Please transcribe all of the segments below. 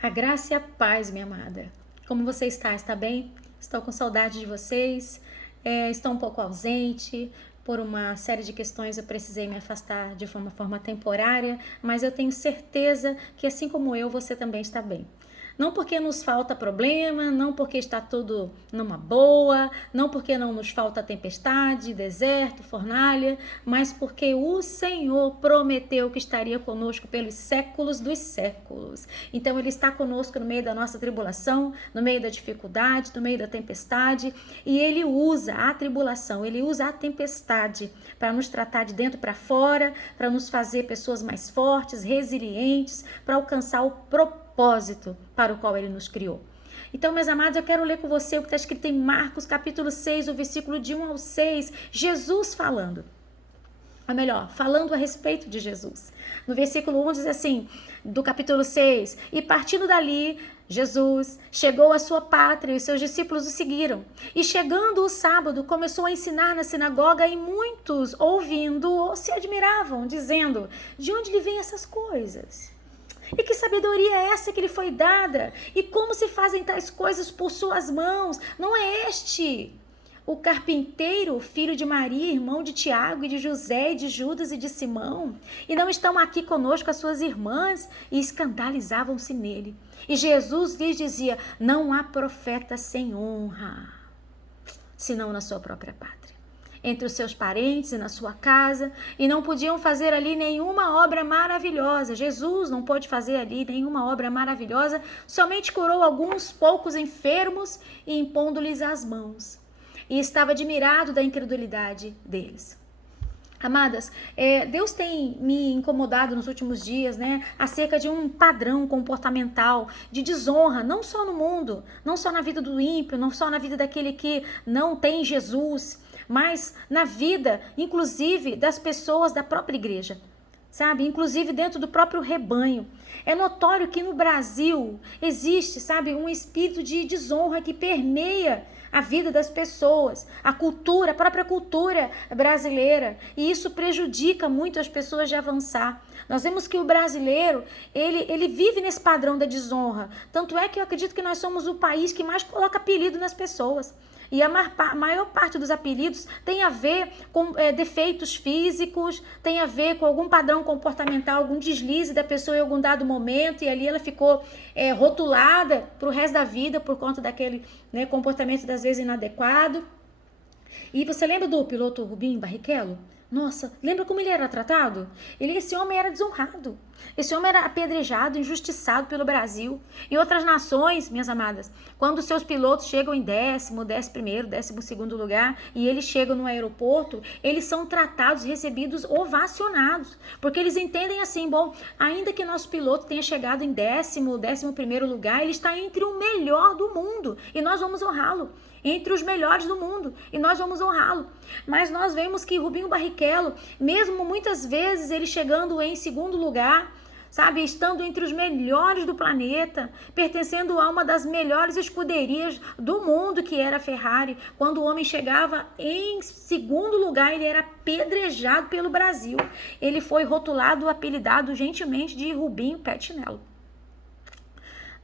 A graça e a paz, minha amada. Como você está? Está bem? Estou com saudade de vocês. Estou um pouco ausente. Por uma série de questões eu precisei me afastar de uma forma temporária, mas eu tenho certeza que assim como eu, você também está bem. Não porque nos falta problema, não porque está tudo numa boa, não porque não nos falta tempestade, deserto, fornalha, mas porque o Senhor prometeu que estaria conosco pelos séculos dos séculos. Então Ele está conosco no meio da nossa tribulação, no meio da dificuldade, no meio da tempestade, e Ele usa a tribulação, Ele usa a tempestade para nos tratar de dentro para fora, para nos fazer pessoas mais fortes, resilientes, para alcançar o propósito para o qual Ele nos criou. Então, meus amados, eu quero ler com você o que está escrito em Marcos capítulo 6, o versículo de 1 ao 6, Jesus falando. Ou melhor, falando a respeito de Jesus. No versículo 1 diz assim, do capítulo 6, e partindo dali, Jesus chegou à sua pátria e os seus discípulos o seguiram. E chegando o sábado, começou a ensinar na sinagoga e muitos, ouvindo, se admiravam, dizendo, de onde lhe vêm essas coisas? E que sabedoria é essa que lhe foi dada? E como se fazem tais coisas por suas mãos? Não é este o carpinteiro, filho de Maria, irmão de Tiago e de José e de Judas e de Simão? E não estão aqui conosco as suas irmãs? E escandalizavam-se nele. E Jesus lhes dizia, não há profeta sem honra, senão na sua própria pátria, entre os seus parentes e na sua casa, e não podiam fazer ali nenhuma obra maravilhosa. Jesus não pôde fazer ali nenhuma obra maravilhosa, somente curou alguns poucos enfermos e impondo-lhes as mãos. E estava admirado da incredulidade deles. Amadas, Deus tem me incomodado nos últimos dias, né, acerca de um padrão comportamental de desonra, não só no mundo, não só na vida do ímpio, não só na vida daquele que não tem Jesus, mas na vida, inclusive, das pessoas da própria igreja, sabe? Inclusive dentro do próprio rebanho. É notório que no Brasil existe, sabe, um espírito de desonra que permeia a vida das pessoas, a cultura, a própria cultura brasileira, e isso prejudica muito as pessoas de avançar. Nós vemos que o brasileiro, ele vive nesse padrão da desonra, tanto é que eu acredito que nós somos o país que mais coloca apelido nas pessoas. E a maior parte dos apelidos tem a ver com defeitos físicos, tem a ver com algum padrão comportamental, algum deslize da pessoa em algum dado momento, e ali ela ficou rotulada para o resto da vida por conta daquele comportamento, das vezes, inadequado. E você lembra do piloto Rubinho Barrichello? Nossa, lembra como ele era tratado? Esse homem era desonrado. Esse homem era apedrejado, injustiçado pelo Brasil. Em outras nações, minhas amadas, quando seus pilotos chegam em 11º, 12º lugar, e eles chegam no aeroporto, eles são tratados, recebidos, ovacionados. Porque eles entendem assim, bom, ainda que nosso piloto tenha chegado em 11º lugar, ele está entre o melhor do mundo. E nós vamos honrá-lo. Entre os melhores do mundo, e nós vamos honrá-lo. Mas nós vemos que Rubinho Barrichello, mesmo muitas vezes ele chegando em 2º lugar, sabe, estando entre os melhores do planeta, pertencendo a uma das melhores escuderias do mundo, que era a Ferrari, quando o homem chegava em 2º lugar, ele era apedrejado pelo Brasil. Ele foi rotulado, apelidado gentilmente de Rubinho Pé de Chinelo,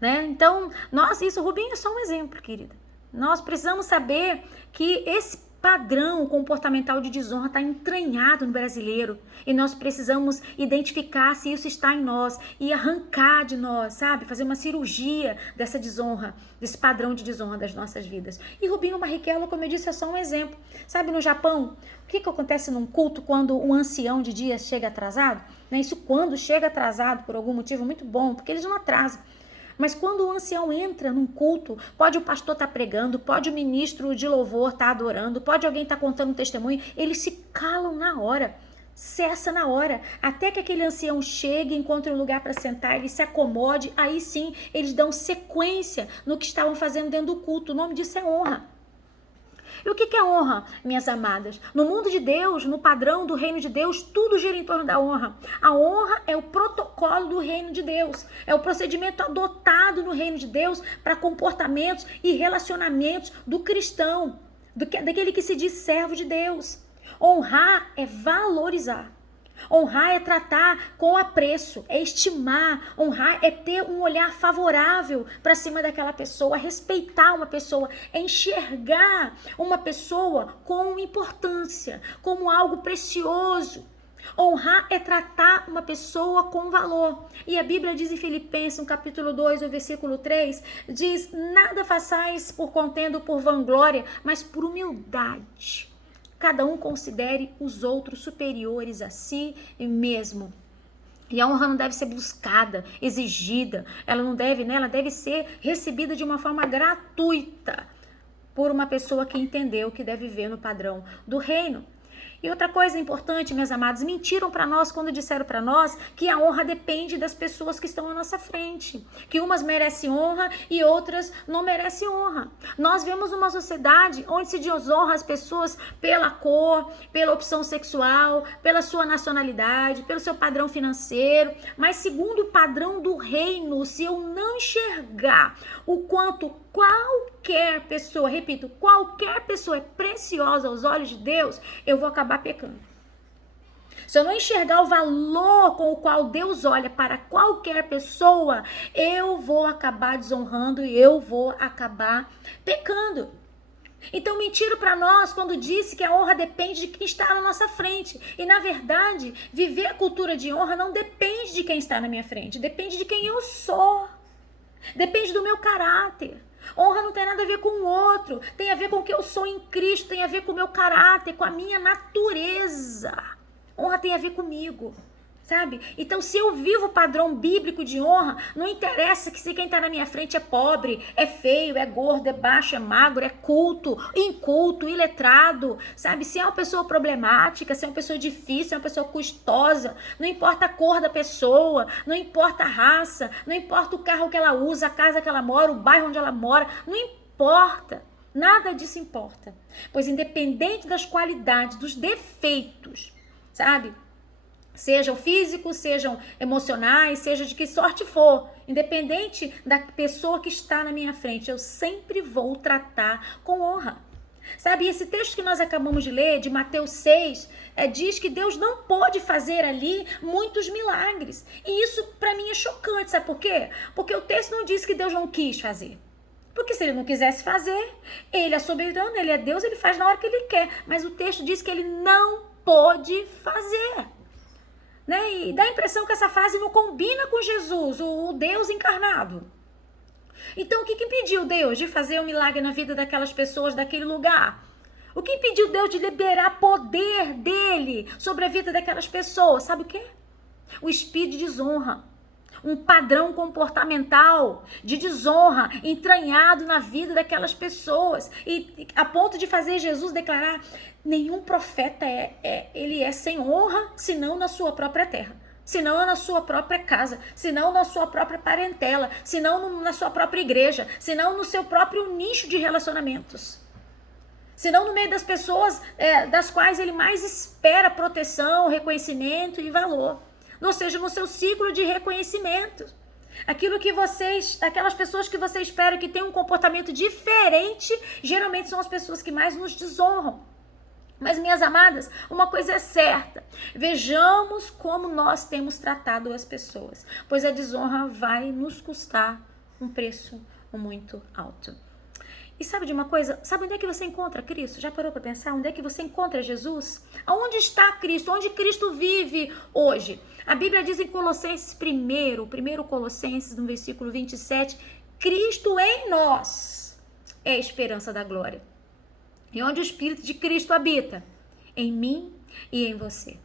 né? Então, o Rubinho é só um exemplo, querida. Nós precisamos saber que esse padrão comportamental de desonra está entranhado no brasileiro, e nós precisamos identificar se isso está em nós e arrancar de nós, sabe? Fazer uma cirurgia dessa desonra, desse padrão de desonra das nossas vidas. E Rubinho Barrichello, como eu disse, é só um exemplo. Sabe, no Japão, o que acontece num culto quando um ancião de dia chega atrasado? Isso quando chega atrasado por algum motivo muito bom, porque eles não atrasam. Mas quando o ancião entra num culto, pode o pastor estar pregando, pode o ministro de louvor estar adorando, pode alguém estar contando um testemunho, eles se calam na hora, cessa na hora, até que aquele ancião chegue, encontre um lugar para sentar, ele se acomode, aí sim eles dão sequência no que estavam fazendo dentro do culto. O nome disso é honra. E o que é honra, minhas amadas? No mundo de Deus, no padrão do reino de Deus, tudo gira em torno da honra. A honra é o protocolo do reino de Deus. É o procedimento adotado no reino de Deus para comportamentos e relacionamentos do cristão, daquele que se diz servo de Deus. Honrar é valorizar. Honrar é tratar com apreço, é estimar. Honrar é ter um olhar favorável para cima daquela pessoa, respeitar uma pessoa, é enxergar uma pessoa com importância, como algo precioso. Honrar é tratar uma pessoa com valor. E a Bíblia diz em Filipenses, no capítulo 2, o versículo 3, diz: nada façais por contenda ou por vanglória, mas por humildade. Cada um considere os outros superiores a si mesmo. E a honra não deve ser buscada, exigida. Ela não deve, né? Ela deve ser recebida de uma forma gratuita por uma pessoa que entendeu que deve viver no padrão do reino. E outra coisa importante, meus amados, mentiram para nós quando disseram para nós que a honra depende das pessoas que estão à nossa frente, que umas merecem honra e outras não merecem honra. Nós vemos uma sociedade onde se desonra as pessoas pela cor, pela opção sexual, pela sua nacionalidade, pelo seu padrão financeiro, mas segundo o padrão do reino, se eu não enxergar o quanto qualquer pessoa, repito, qualquer pessoa é preciosa aos olhos de Deus, eu vou acabar pecando. Se eu não enxergar o valor com o qual Deus olha para qualquer pessoa, eu vou acabar desonrando e eu vou acabar pecando. Então mentiram para nós quando disse que a honra depende de quem está na nossa frente. E na verdade, viver a cultura de honra não depende de quem está na minha frente, depende de quem eu sou. Depende do meu caráter. Honra não tem nada a ver com o outro, tem a ver com o que eu sou em Cristo, tem a ver com o meu caráter, com a minha natureza. Honra tem a ver comigo, sabe? Então, se eu vivo o padrão bíblico de honra, não interessa que se quem está na minha frente é pobre, é feio, é gordo, é baixo, é magro, é culto, inculto, iletrado, sabe? Se é uma pessoa problemática, se é uma pessoa difícil, se é uma pessoa custosa, não importa a cor da pessoa, não importa a raça, não importa o carro que ela usa, a casa que ela mora, o bairro onde ela mora, não importa. Nada disso importa. Pois independente das qualidades, dos defeitos, sabe? Sejam físicos, sejam emocionais, seja de que sorte for, independente da pessoa que está na minha frente, eu sempre vou tratar com honra. Sabe, esse texto que nós acabamos de ler, de Mateus 6, diz que Deus não pôde fazer ali muitos milagres. E isso para mim é chocante, sabe por quê? Porque o texto não diz que Deus não quis fazer. Porque se ele não quisesse fazer, ele é soberano, ele é Deus, ele faz na hora que ele quer. Mas o texto diz que ele não pôde fazer. Né? E dá a impressão que essa frase não combina com Jesus, o Deus encarnado. Então, o que impediu Deus de fazer um milagre na vida daquelas pessoas daquele lugar? O que impediu Deus de liberar poder dele sobre a vida daquelas pessoas? Sabe o quê? O espírito de desonra. Um padrão comportamental de desonra entranhado na vida daquelas pessoas. E a ponto de fazer Jesus declarar: nenhum profeta ele é sem honra, senão na sua própria terra, senão na sua própria casa, senão na sua própria parentela, senão na sua própria igreja, senão no seu próprio nicho de relacionamentos, senão no meio das pessoas das quais ele mais espera proteção, reconhecimento e valor. Ou seja, no seu ciclo de reconhecimento. Aquelas pessoas que você espera que tenham um comportamento diferente, geralmente são as pessoas que mais nos desonram. Mas, minhas amadas, uma coisa é certa. Vejamos como nós temos tratado as pessoas, pois a desonra vai nos custar um preço muito alto. E sabe de uma coisa? Sabe onde é que você encontra Cristo? Já parou para pensar? Onde é que você encontra Jesus? Aonde está Cristo? Onde Cristo vive hoje? A Bíblia diz em Colossenses 1 Colossenses, no versículo 27, Cristo em nós é a esperança da glória. E onde o Espírito de Cristo habita? Em mim e em você.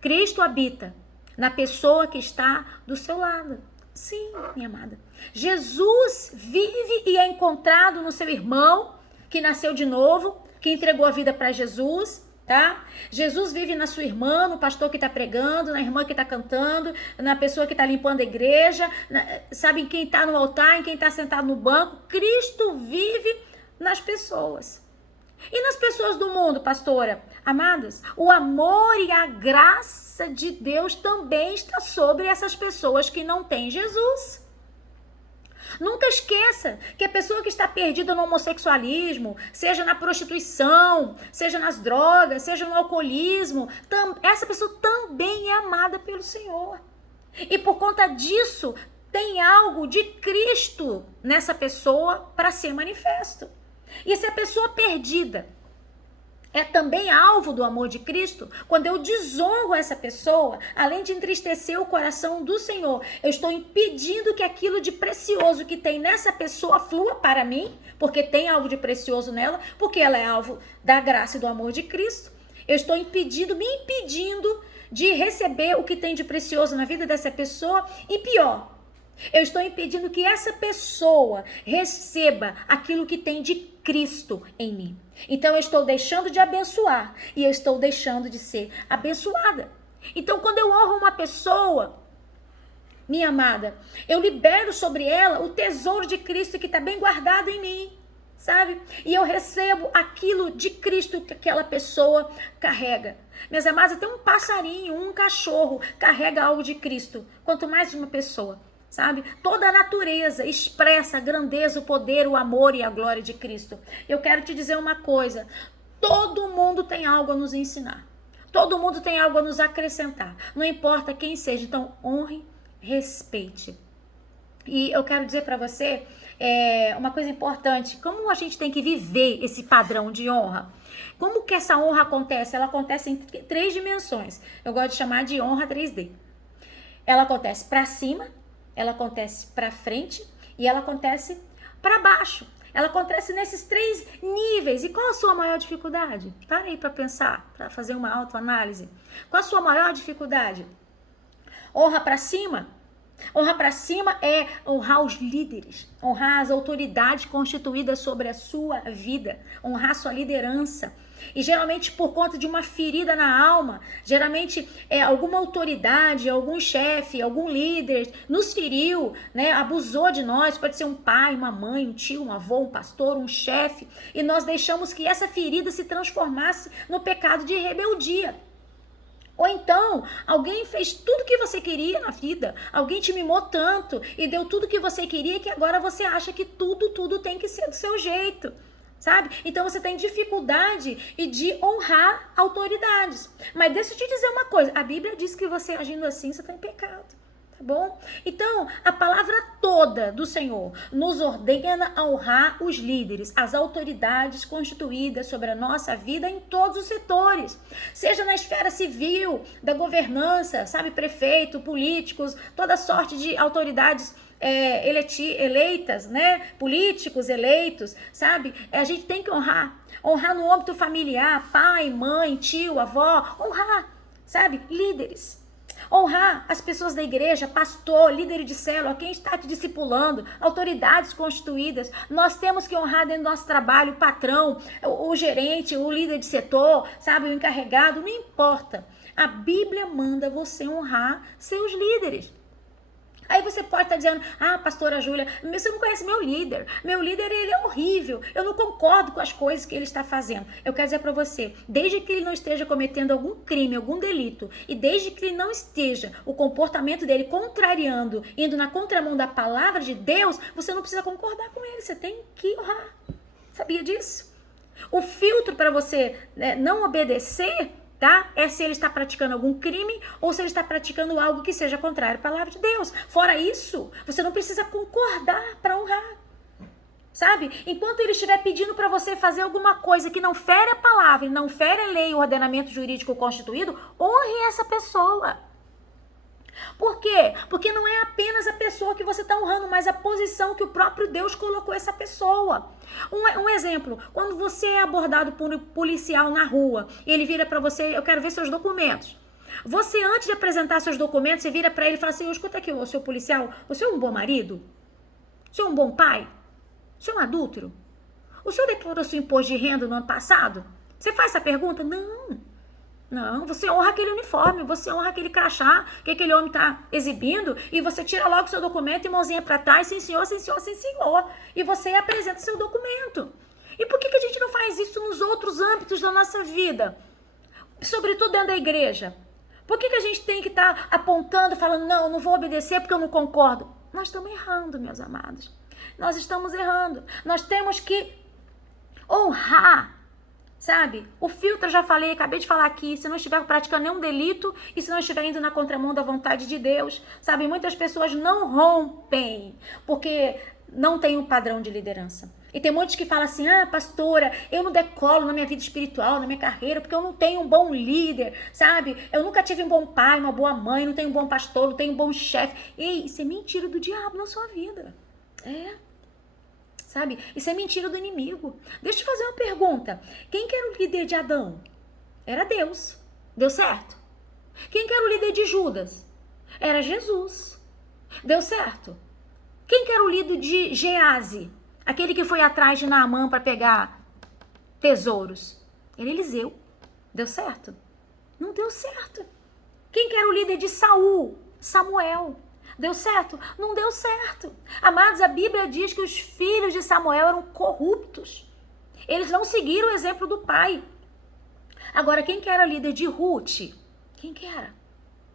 Cristo habita na pessoa que está do seu lado. Sim, minha amada. Jesus vive e é encontrado no seu irmão, que nasceu de novo, que entregou a vida para Jesus, tá? Jesus vive na sua irmã, no pastor que está pregando, na irmã que está cantando, na pessoa que está limpando a igreja, sabe, em quem está no altar, em quem está sentado no banco. Cristo vive nas pessoas. E nas pessoas do mundo, pastora? Amadas, o amor e a graça de Deus também está sobre essas pessoas que não têm Jesus. Nunca esqueça que a pessoa que está perdida no homossexualismo, seja na prostituição, seja nas drogas, seja no alcoolismo, essa pessoa também é amada pelo Senhor. E por conta disso, tem algo de Cristo nessa pessoa para ser manifesto. E se a pessoa perdida é também alvo do amor de Cristo, quando eu desonro essa pessoa, além de entristecer o coração do Senhor, eu estou impedindo que aquilo de precioso que tem nessa pessoa flua para mim, porque tem algo de precioso nela, porque ela é alvo da graça e do amor de Cristo. Eu estou me impedindo de receber o que tem de precioso na vida dessa pessoa, e pior, eu estou impedindo que essa pessoa receba aquilo que tem de Cristo em mim. Então eu estou deixando de abençoar e eu estou deixando de ser abençoada. Então quando eu honro uma pessoa, minha amada, eu libero sobre ela o tesouro de Cristo que está bem guardado em mim, sabe? E eu recebo aquilo de Cristo que aquela pessoa carrega. Minhas amadas, até um passarinho, um cachorro carrega algo de Cristo, quanto mais de uma pessoa. Sabe? Toda a natureza expressa a grandeza, o poder, o amor e a glória de Cristo. Eu quero te dizer uma coisa: todo mundo tem algo a nos ensinar. Todo mundo tem algo a nos acrescentar. Não importa quem seja. Então, honre, respeite. E eu quero dizer para você uma coisa importante. Como a gente tem que viver esse padrão de honra? Como que essa honra acontece? Ela acontece em 3 dimensões. Eu gosto de chamar de honra 3D. Ela acontece para cima, ela acontece para frente e ela acontece para baixo. Ela acontece nesses 3 níveis. E qual a sua maior dificuldade? Para aí para pensar, para fazer uma autoanálise. Qual a sua maior dificuldade? Honra para cima? Honra para cima é honrar os líderes, honrar as autoridades constituídas sobre a sua vida, honrar a sua liderança. E geralmente por conta de uma ferida na alma, geralmente alguma autoridade, algum chefe, algum líder nos feriu, né, abusou de nós, pode ser um pai, uma mãe, um tio, um avô, um pastor, um chefe, e nós deixamos que essa ferida se transformasse no pecado de rebeldia. Ou então, alguém fez tudo que você queria na vida, alguém te mimou tanto e deu tudo que você queria que agora você acha que tudo tem que ser do seu jeito, sabe? Então você tem dificuldade de honrar autoridades. Mas deixa eu te dizer uma coisa, a Bíblia diz que você agindo assim, você está em pecado. Tá bom? Então, a palavra toda do Senhor nos ordena a honrar os líderes, as autoridades constituídas sobre a nossa vida em todos os setores. Seja na esfera civil, da governança, sabe? Prefeito, políticos, toda sorte de autoridades eleitas, né? Políticos eleitos, sabe? A gente tem que honrar. Honrar no âmbito familiar, pai, mãe, tio, avó. Honrar, sabe? Líderes. Honrar as pessoas da igreja, pastor, líder de célula, quem está te discipulando, autoridades constituídas. Nós temos que honrar dentro do nosso trabalho o patrão, o gerente, o líder de setor, sabe, o encarregado, não importa. A Bíblia manda você honrar seus líderes. Aí você pode estar dizendo, pastora Júlia, você não conhece meu líder. Meu líder, ele é horrível. Eu não concordo com as coisas que ele está fazendo. Eu quero dizer para você, desde que ele não esteja cometendo algum crime, algum delito, e desde que ele não esteja o comportamento dele contrariando, indo na contramão da palavra de Deus, você não precisa concordar com ele. Você tem que honrar. Sabia disso? O filtro para você não obedecer, tá? É se ele está praticando algum crime ou se ele está praticando algo que seja contrário à palavra de Deus. Fora isso, você não precisa concordar para honrar, sabe? Enquanto ele estiver pedindo para você fazer alguma coisa que não fere a palavra, não fere a lei, o ordenamento jurídico constituído, honre essa pessoa. Por quê? Porque não é apenas a pessoa que você está honrando, mas a posição que o próprio Deus colocou essa pessoa. Um exemplo, quando você é abordado por um policial na rua e ele vira para você, eu quero ver seus documentos. Você, antes de apresentar seus documentos, você vira para ele e fala assim, escuta aqui, ô seu policial, você é um bom marido? Você é um bom pai? Você é um adúltero? O senhor declarou seu imposto de renda no ano passado? Você faz essa pergunta? Não, você honra aquele uniforme, você honra aquele crachá que aquele homem está exibindo e você tira logo seu documento e mãozinha para trás, sim senhor, sim senhor, sim senhor, e você apresenta seu documento. E por que a gente não faz isso nos outros âmbitos da nossa vida? Sobretudo dentro da igreja. Por que a gente tem que estar apontando, falando, não vou obedecer porque eu não concordo? Nós estamos errando, meus amados. nós estamos errando. Nós temos que honrar, sabe? O filtro, eu já falei, acabei de falar aqui, se não estiver praticando nenhum delito e se não estiver indo na contramão da vontade de Deus, sabe? Muitas pessoas não rompem porque não tem um padrão de liderança. E tem muitos que falam assim, pastora, eu não decolo na minha vida espiritual, na minha carreira, porque eu não tenho um bom líder, sabe? Eu nunca tive um bom pai, uma boa mãe, não tenho um bom pastor, não tenho um bom chefe. Ei, isso é mentira do diabo na sua vida. Sabe? Isso é mentira do inimigo. Deixa eu te fazer uma pergunta. Quem que era o líder de Adão? Era Deus. Deu certo? Quem que era o líder de Judas? Era Jesus. Deu certo? Quem que era o líder de Gease? Aquele que foi atrás de Naamã para pegar tesouros. Era Eliseu. Deu certo? Não deu certo. Quem que era o líder de Saul? Samuel. Deu certo? Não deu certo. Amados, a Bíblia diz que os filhos de Samuel eram corruptos. Eles não seguiram o exemplo do pai. Agora, quem que era o líder de Ruth? Quem que era?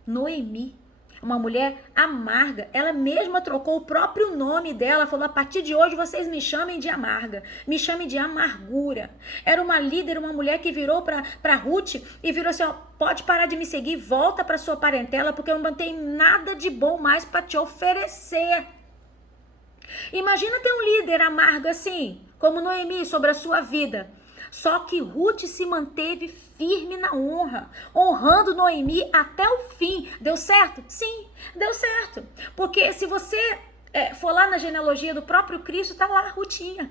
Noemi. Uma mulher amarga. Ela mesma trocou o próprio nome dela. Falou, a partir de hoje vocês me chamem de amarga. Me chamem de amargura. Era uma líder, uma mulher que virou para Ruth e virou assim, pode parar de me seguir, volta para sua parentela, porque eu não tenho nada de bom mais para te oferecer. Imagina ter um líder amargo assim, como Noemi, sobre a sua vida. Só que Ruth se manteve firme na honra, honrando Noemi até o fim. Deu certo? Sim, deu certo. Porque se você for lá na genealogia do próprio Cristo, tá lá Rutinha.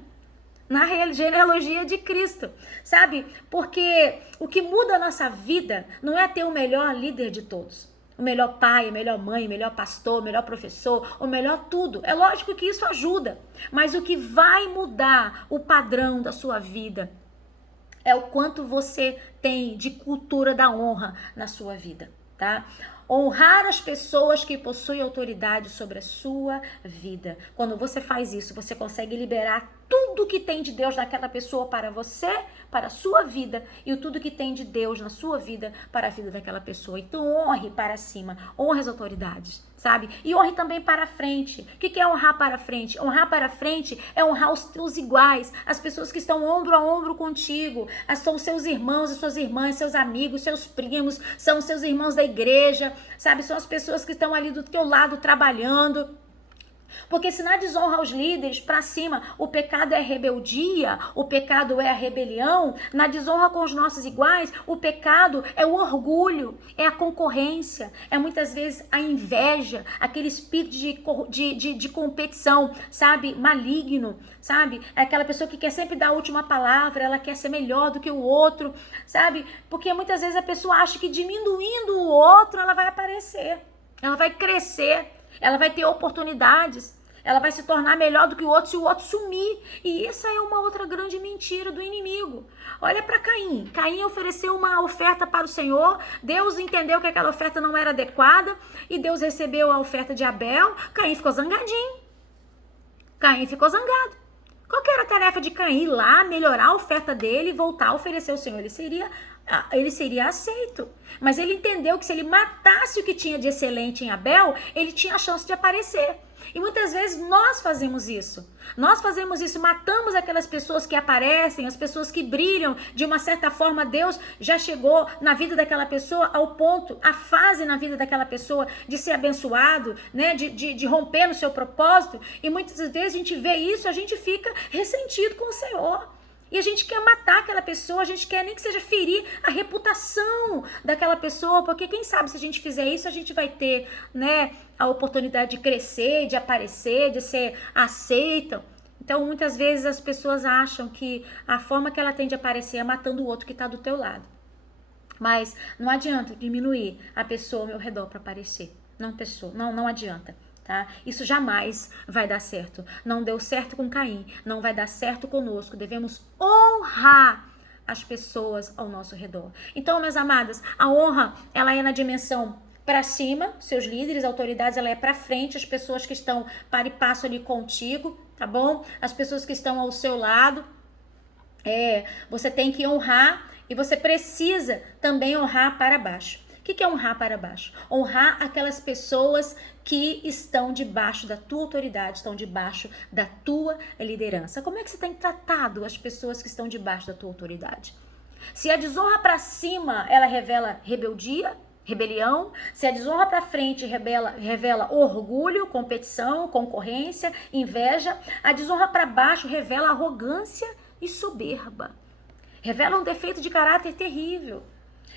Na genealogia de Cristo, sabe? Porque o que muda a nossa vida não é ter o melhor líder de todos. O melhor pai, a melhor mãe, o melhor pastor, o melhor professor, o melhor tudo. É lógico que isso ajuda. Mas o que vai mudar o padrão da sua vida é o quanto você tem de cultura da honra na sua vida, tá? Honrar as pessoas que possuem autoridade sobre a sua vida. Quando você faz isso, você consegue liberar tudo que tem de Deus naquela pessoa para você, para a sua vida, e tudo que tem de Deus na sua vida para a vida daquela pessoa. Então honre para cima, honre as autoridades, sabe? E honre também para frente. O que é honrar para frente? Honrar para frente é honrar os teus iguais, as pessoas que estão ombro a ombro contigo, são seus irmãos e suas irmãs, seus amigos, seus primos, são seus irmãos da igreja, sabe? São as pessoas que estão ali do teu lado trabalhando. Porque se na desonra aos líderes, para cima, o pecado é a rebeldia, o pecado é a rebelião, na desonra com os nossos iguais, o pecado é o orgulho, é a concorrência, é muitas vezes a inveja, aquele espírito de competição, sabe, maligno, sabe, é aquela pessoa que quer sempre dar a última palavra, ela quer ser melhor do que o outro, sabe, porque muitas vezes a pessoa acha que diminuindo o outro, ela vai aparecer, ela vai crescer, ela vai ter oportunidades, ela vai se tornar melhor do que o outro se o outro sumir. E essa é uma outra grande mentira do inimigo. Olha para Caim. Caim ofereceu uma oferta para o Senhor. Deus entendeu que aquela oferta não era adequada. E Deus recebeu a oferta de Abel. Caim ficou zangadinho. Caim ficou zangado. Qual que era a tarefa de Caim? Ir lá, melhorar a oferta dele e voltar a oferecer ao Senhor. Ele seria aceito. Mas ele entendeu que se ele matasse o que tinha de excelente em Abel, ele tinha a chance de aparecer. E muitas vezes nós fazemos isso. Nós fazemos isso, matamos aquelas pessoas que aparecem, as pessoas que brilham. De uma certa forma, Deus já chegou na vida daquela pessoa ao ponto, a fase na vida daquela pessoa de ser abençoado, né? De romper no seu propósito. E muitas vezes a gente vê isso, a gente fica ressentido com o Senhor. E a gente quer matar aquela pessoa, a gente quer nem que seja ferir a reputação daquela pessoa, porque quem sabe se a gente fizer isso, a gente vai ter, né, a oportunidade de crescer, de aparecer, de ser aceita. Então, muitas vezes as pessoas acham que a forma que ela tem de aparecer é matando o outro que está do teu lado. Mas não adianta diminuir a pessoa ao meu redor para aparecer. Não adianta. Tá? Isso jamais vai dar certo. Não deu certo com Caim, não vai dar certo conosco. Devemos honrar as pessoas ao nosso redor. Então, minhas amadas, a honra, ela é na dimensão para cima, seus líderes, autoridades, ela é para frente, as pessoas que estão para e passo ali contigo, tá bom? As pessoas que estão ao seu lado, você tem que honrar e você precisa também honrar para baixo. que é honrar para baixo? Honrar aquelas pessoas que estão debaixo da tua autoridade, estão debaixo da tua liderança. Como é que você tem tratado as pessoas que estão debaixo da tua autoridade? Se a desonra para cima, ela revela rebeldia, rebelião. Se a desonra para frente revela orgulho, competição, concorrência, inveja. A desonra para baixo revela arrogância e soberba. Revela um defeito de caráter terrível.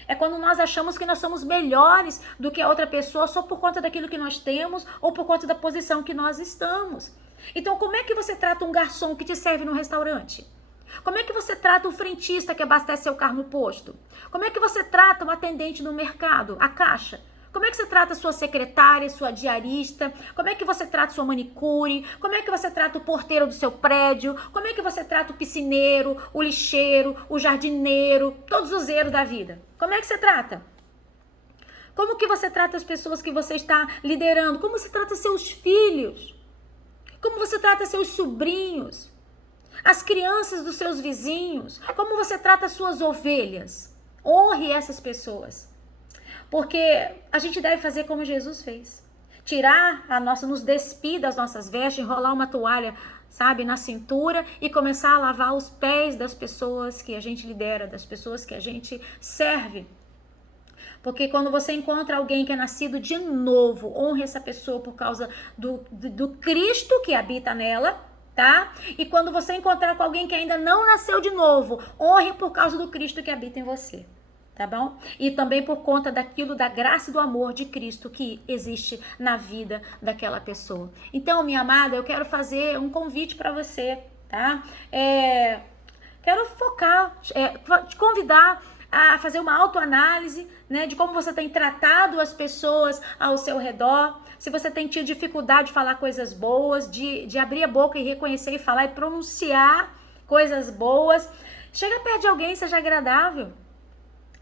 É quando nós achamos que nós somos melhores do que a outra pessoa só por conta daquilo que nós temos ou por conta da posição que nós estamos. Então, como é que você trata um garçom que te serve no restaurante? Como é que você trata o frentista que abastece seu carro no posto? Como é que você trata um atendente no mercado, a caixa? Como é que você trata sua secretária, sua diarista? Como é que você trata sua manicure? Como é que você trata o porteiro do seu prédio? Como é que você trata o piscineiro, o lixeiro, o jardineiro, todos os zeros da vida? Como é que você trata? Como que você trata as pessoas que você está liderando? Como você trata seus filhos? Como você trata seus sobrinhos? As crianças dos seus vizinhos? Como você trata as suas ovelhas? Honre essas pessoas. Porque a gente deve fazer como Jesus fez. Tirar nos despir das nossas vestes, enrolar uma toalha, sabe, na cintura e começar a lavar os pés das pessoas que a gente lidera, das pessoas que a gente serve. Porque quando você encontra alguém que é nascido de novo, honre essa pessoa por causa do Cristo que habita nela, tá? E quando você encontrar com alguém que ainda não nasceu de novo, honre por causa do Cristo que habita em você. Tá bom? E também por conta daquilo, da graça e do amor de Cristo que existe na vida daquela pessoa. Então, minha amada, eu quero fazer um convite para você, tá? Quero te convidar a fazer uma autoanálise, né, de como você tem tratado as pessoas ao seu redor, se você tem tido dificuldade de falar coisas boas, de abrir a boca e reconhecer e falar e pronunciar coisas boas. Chega perto de alguém, seja agradável.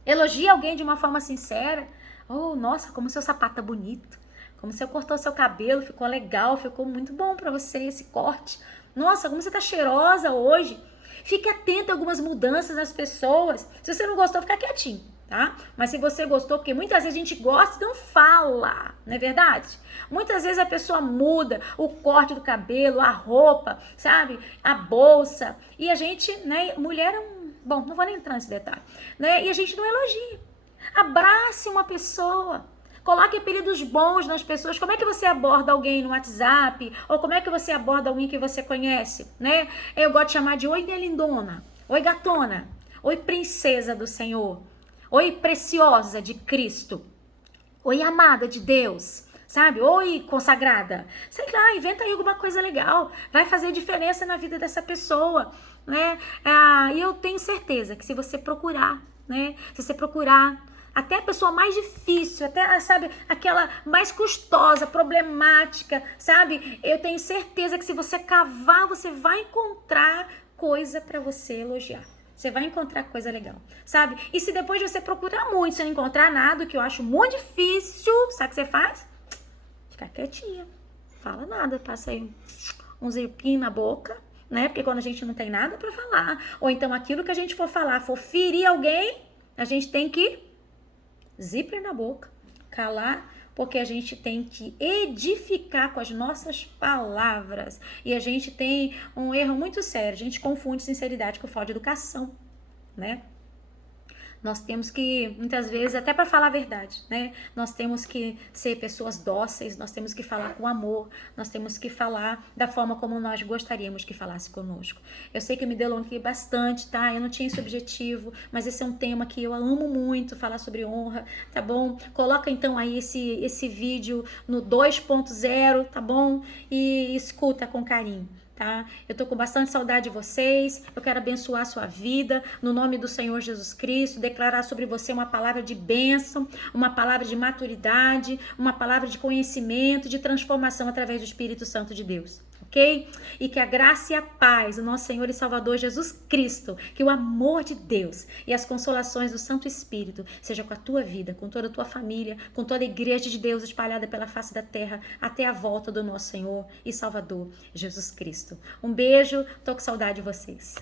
Elogie alguém de uma forma sincera. Oh, nossa, como seu sapato tá bonito. Como você cortou seu cabelo, ficou legal, ficou muito bom pra você esse corte. Nossa, como você tá cheirosa hoje. Fique atento a algumas mudanças nas pessoas. Se você não gostou, fica quietinho, tá? Mas se você gostou, porque muitas vezes a gente gosta e não fala, não é verdade? Muitas vezes a pessoa muda o corte do cabelo, a roupa, sabe? A bolsa. E a gente, né, mulher bom, não vou nem entrar nesse detalhe, né? E a gente não elogia. Abrace uma pessoa. Coloque apelidos bons nas pessoas. Como é que você aborda alguém no WhatsApp? Ou como é que você aborda alguém que você conhece, né? Eu gosto de chamar de oi, minha lindona. Oi, gatona. Oi, princesa do Senhor. Oi, preciosa de Cristo. Oi, amada de Deus. Sabe? Oi, consagrada. Sei lá, inventa aí alguma coisa legal. Vai fazer diferença na vida dessa pessoa, né? E eu tenho certeza que se você procurar, né? Se você procurar até a pessoa mais difícil, até, sabe, aquela mais custosa, problemática, sabe? Eu tenho certeza que se você cavar, você vai encontrar coisa para você elogiar. Você vai encontrar coisa legal, sabe? E se depois de você procurar muito, você não encontrar nada, que eu acho muito difícil, sabe o que você faz? Fica quietinha, fala nada, passa aí um zipinho na boca, né? Porque quando a gente não tem nada para falar, ou então aquilo que a gente for falar, for ferir alguém, a gente tem que zíper na boca, calar, porque a gente tem que edificar com as nossas palavras. E a gente tem um erro muito sério, a gente confunde sinceridade com falta de educação, né? Nós temos que, muitas vezes, até para falar a verdade, né? Nós temos que ser pessoas dóceis, nós temos que falar com amor, nós temos que falar da forma como nós gostaríamos que falasse conosco. Eu sei que eu me delonguei bastante, tá? Eu não tinha esse objetivo, mas esse é um tema que eu amo muito, falar sobre honra, tá bom? Coloca então aí esse vídeo no 2.0, tá bom? E escuta com carinho. Tá? Eu tô com bastante saudade de vocês, eu quero abençoar a sua vida, no nome do Senhor Jesus Cristo, declarar sobre você uma palavra de bênção, uma palavra de maturidade, uma palavra de conhecimento, de transformação através do Espírito Santo de Deus, ok? E que a graça e a paz do nosso Senhor e Salvador Jesus Cristo, que o amor de Deus e as consolações do Santo Espírito seja com a tua vida, com toda a tua família, com toda a igreja de Deus espalhada pela face da terra, até a volta do nosso Senhor e Salvador Jesus Cristo. Um beijo, tô com saudade de vocês.